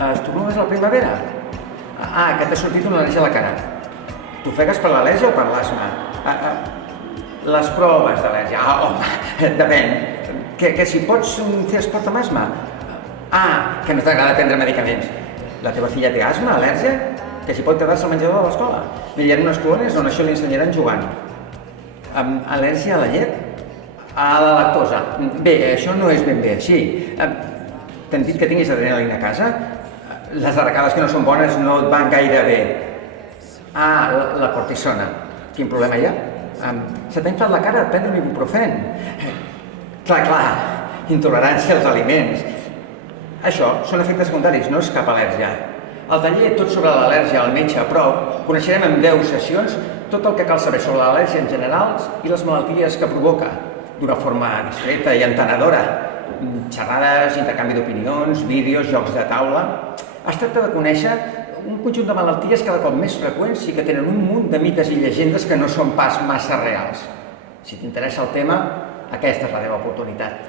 Estornudes a la primavera? Que t'ha sortit una al·lèrgia a la cara. T'ofegues per l'al·lèrgia o per l'asma? Les proves d'al·lèrgia. Home, depèn. Que si pots fer esport amb asma? Que no t'agrada prendre medicaments. La teva filla té asma, al·lèrgia? Que si pot quedar-se al menjador de l'escola. Mira, hi ha unes colones on això li ensenyaran jugant. Al·lèrgia a la llet? A la lactosa. Bé, això no és ben bé així. T'han dit que tinguis adrenalina a casa? Les arracades que no són bones no et van gaire bé. La cortisona. Quin problema hi ha? Se t'ha inflat la cara de prendre un ibuprofen. Clar, intolerància als aliments. Això són efectes secundaris, no és cap al·lèrgia. Al taller Tot sobre l'al·lèrgia al metge a prop coneixerem en 10 sessions tot el que cal saber sobre l'al·lèrgia en general i les malalties que provoca, d'una forma discreta i entenedora. Xerrades, intercanvi d'opinions, vídeos, jocs de taula. Es tracta de conèixer un conjunt de malalties cada cop més freqüents i que tenen un munt de mites i llegendes que no són pas massa reals. Si t'interessa el tema, aquesta és la teva oportunitat.